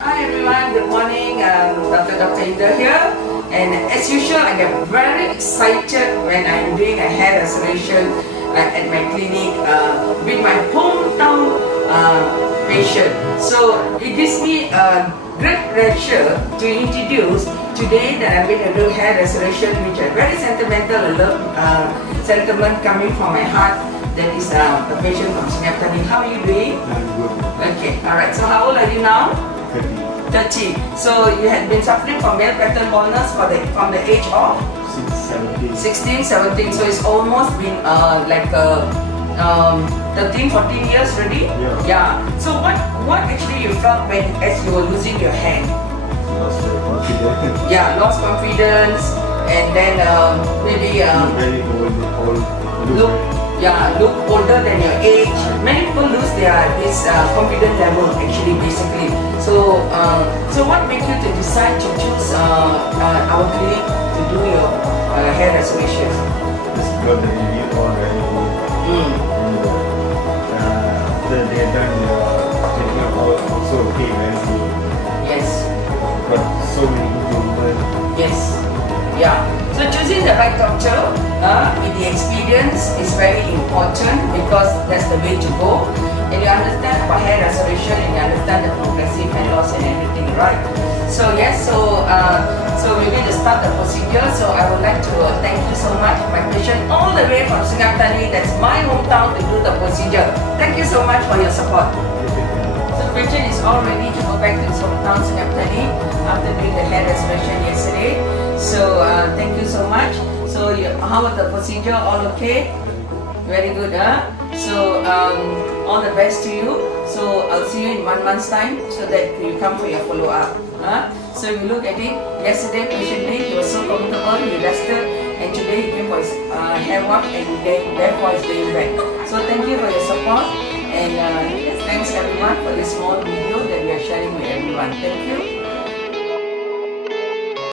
Hi everyone, good morning. Dr. Inder here, and as usual I get very excited when I'm doing a hair restoration at my clinic with my hometown patient. So it gives me a great pleasure to introduce today that I'm going to do hair restoration, which is very sentimental, sentiment coming from my heart. That is a patient from Singapore. How are you doing? I'm good. Okay, alright. So how old are you now? 30. So you had been suffering from male pattern baldness from the age of 16, 17. So it's almost been 13, 14 years already. Yeah. So what actually you felt as you were losing your hair? Lost confidence. Yeah, lost confidence, and then maybe Very old. look older than your age. Many people lose this confidence level actually, basically. So what made you to decide to choose our clinic to do your hair restoration? Just got the review all very old. After they done the treatment also okay, very good. Yes. But so many improvements. Yes. Yeah. So choosing the right doctor, the experience is very important because that's the way to go. And you understand about hair restoration, and you understand the progressive hair loss and everything, right? So yes, so we're going to start the procedure. So I would like to thank you so much, my patient, all the way from Singapore. That's my hometown, to do the procedure. Thank you so much for your support. So the patient is all ready to go back to his hometown, Singapore, after doing the hair restoration yesterday. So thank you so much. So how was the procedure? All okay? Very good, huh? So all the best to you. So I'll see you in 1 month's time so that you come for your follow-up. So if you look at it, yesterday patiently he was so comfortable, he rested, and today he came for his hair walk, and therefore he's going back. So thank you for your support, and thanks everyone for this small video that we are sharing with everyone. Thank you.